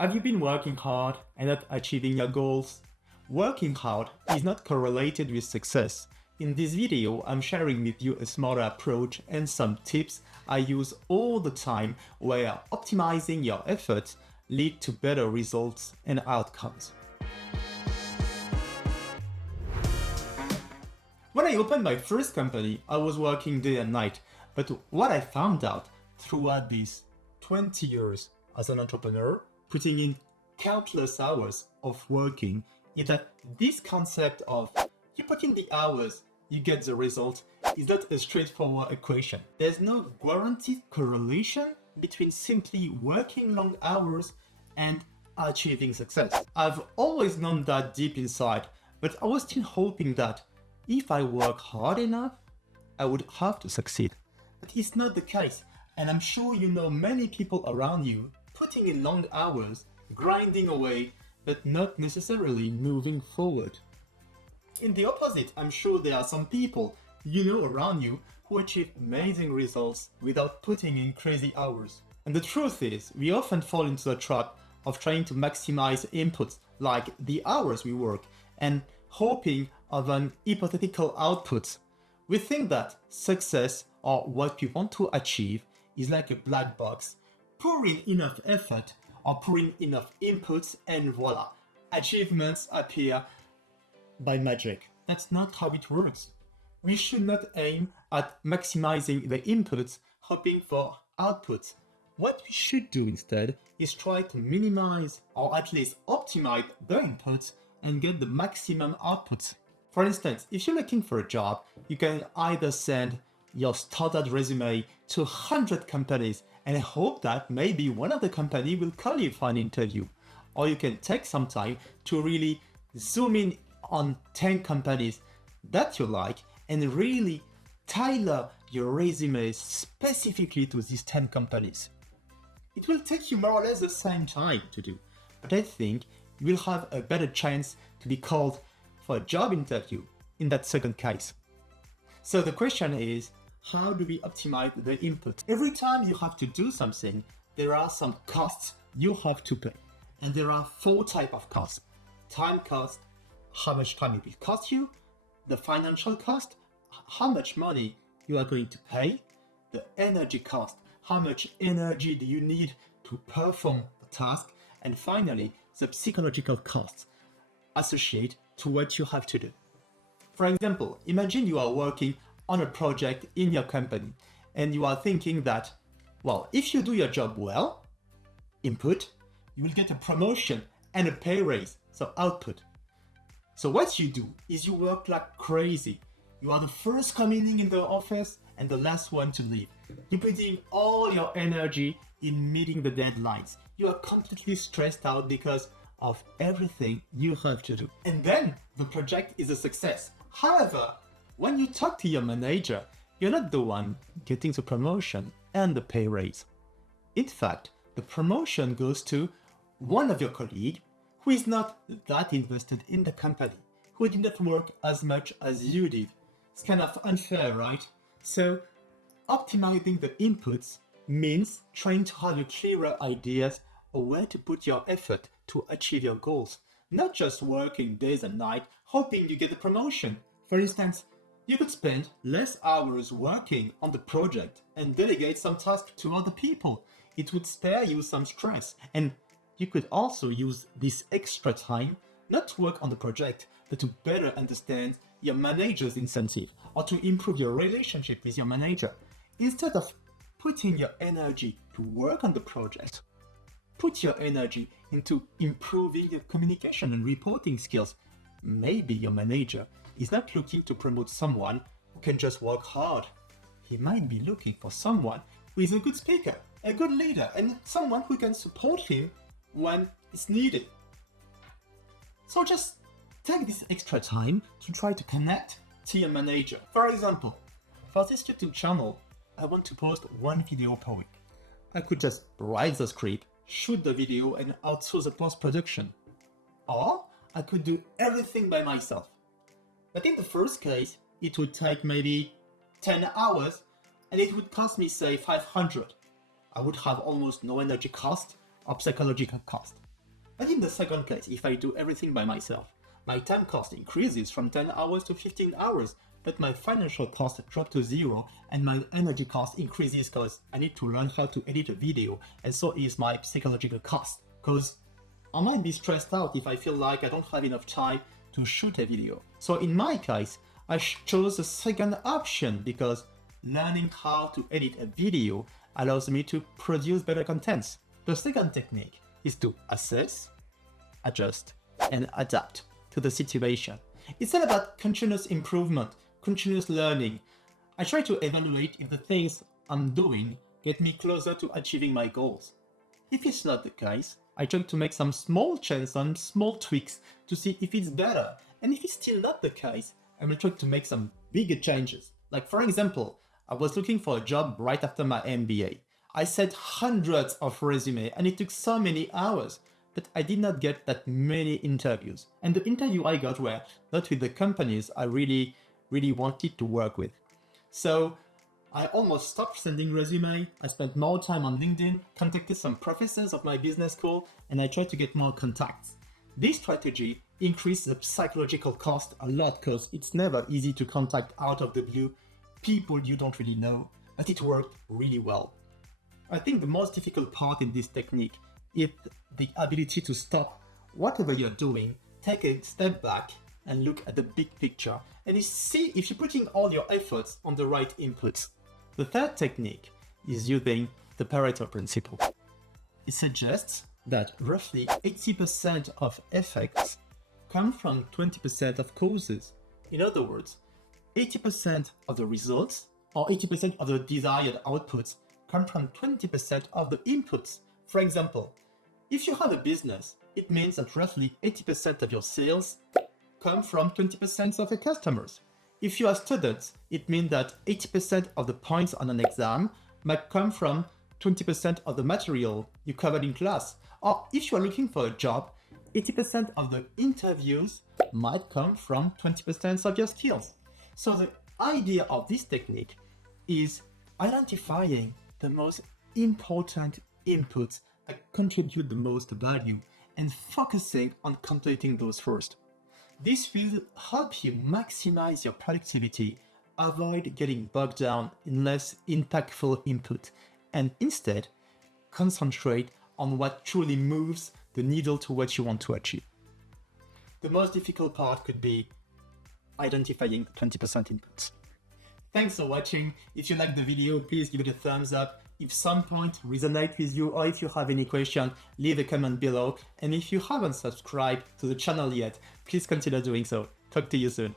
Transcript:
Have you been working hard and not achieving your goals? Working hard is not correlated with success. In this video, I'm sharing with you a smarter approach and some tips I use all the time where optimizing your efforts lead to better results and outcomes. When I opened my first company, I was working day and night, but what I found out throughout these 20 years as an entrepreneur, putting in countless hours of working, is that this concept of you put in the hours, you get the result is not a straightforward equation. There's no guaranteed correlation between simply working long hours and achieving success. I've always known that deep inside, but I was still hoping that if I work hard enough, I would have to succeed. But it's not the case, and I'm sure you know many people around you putting in long hours, grinding away, but not necessarily moving forward. In the opposite, I'm sure there are some people you know around you who achieve amazing results without putting in crazy hours. And the truth is, we often fall into the trap of trying to maximize inputs like the hours we work and hoping of an hypothetical output. We think that success or what we want to achieve is like a black box. Pour in enough effort or pour in enough inputs and voila, achievements appear by magic. That's not how it works. We should not aim at maximizing the inputs, hoping for outputs. What we should do instead is try to minimize or at least optimize the inputs and get the maximum outputs. For instance, if you're looking for a job, you can either send your standard resume to 100 companies and hope that maybe one of the companies will call you for an interview. Or you can take some time to really zoom in on 10 companies that you like and really tailor your resume specifically to these 10 companies. It will take you more or less the same time to do, but I think you will have a better chance to be called for a job interview in that second case. So the question is, how do we optimize the input? Every time you have to do something, there are some costs you have to pay. And there are 4 types of costs. Time cost, how much time it will cost you. The financial cost, how much money you are going to pay. The energy cost, how much energy do you need to perform the task. And finally, the psychological costs associated to what you have to do. For example, imagine you are working on a project in your company and you are thinking that, well, if you do your job well, input, you will get a promotion and a pay raise, so output. So what you do is you work like crazy. You are the first coming in the office and the last one to leave. You're putting all your energy in meeting the deadlines. You are completely stressed out because of everything you have to do. And then the project is a success. However, when you talk to your manager, you're not the one getting the promotion and the pay raise. In fact, the promotion goes to one of your colleagues who is not that invested in the company, who did not work as much as you did. It's kind of unfair, right? So optimizing the inputs means trying to have clearer ideas of where to put your effort to achieve your goals, not just working days and nights hoping you get a promotion. For instance, you could spend less hours working on the project and delegate some tasks to other people. It would spare you some stress, and you could also use this extra time not to work on the project, but to better understand your manager's incentive or to improve your relationship with your manager. Instead of putting your energy to work on the project, put your energy into improving your communication and reporting skills. Maybe your manager is not looking to promote someone who can just work hard. He might be looking for someone who is a good speaker, a good leader, and someone who can support him when it's needed. So just take this extra time to try to connect to your manager. For example, for this YouTube channel, I want to post 1 video per week. I could just write the script, shoot the video, and outsource the post-production. Or I could do everything by myself. But in the first case, it would take maybe 10 hours and it would cost me say 500. I would have almost no energy cost of psychological cost. And in the second case, if I do everything by myself, my time cost increases from 10 hours to 15 hours, but my financial cost drops to zero and my energy cost increases because I need to learn how to edit a video, and so is my psychological cost, because I might be stressed out if I feel like I don't have enough time to shoot a video. So in my case, I chose the second option because learning how to edit a video allows me to produce better contents. The second technique is to assess, adjust, and adapt to the situation. It's all about continuous improvement, continuous learning. I try to evaluate if the things I'm doing get me closer to achieving my goals. If it's not the case, I try to make some small changes, some small tweaks to see if it's better. And if it's still not the case, I will try to make some bigger changes. Like for example, I was looking for a job right after my MBA. I sent hundreds of resumes and it took so many hours, but I did not get that many interviews. And the interview I got were not with the companies I really wanted to work with. So I almost stopped sending resumes. I spent more time on LinkedIn, contacted some professors of my business school, and I tried to get more contacts. This strategy increased the psychological cost a lot because it's never easy to contact out of the blue people you don't really know, but it worked really well. I think the most difficult part in this technique is the ability to stop whatever you're doing, take a step back and look at the big picture and see if you're putting all your efforts on the right inputs. The third technique is using the Pareto Principle. It suggests that roughly 80% of effects come from 20% of causes. In other words, 80% of the results or 80% of the desired outputs come from 20% of the inputs. For example, if you have a business, it means that roughly 80% of your sales come from 20% of your customers. If you are students, it means that 80% of the points on an exam might come from 20% of the material you covered in class. Or if you are looking for a job, 80% of the interviews might come from 20% of your skills. So the idea of this technique is identifying the most important inputs that contribute the most value and focusing on completing those first. This will help you maximize your productivity, avoid getting bogged down in less impactful input, and instead concentrate on what truly moves the needle to what you want to achieve. The most difficult part could be identifying 20% inputs. Thanks for watching. If you liked the video, please give it a thumbs up. If some point resonates with you or if you have any question, leave a comment below. And if you haven't subscribed to the channel yet, please consider doing so. Talk to you soon.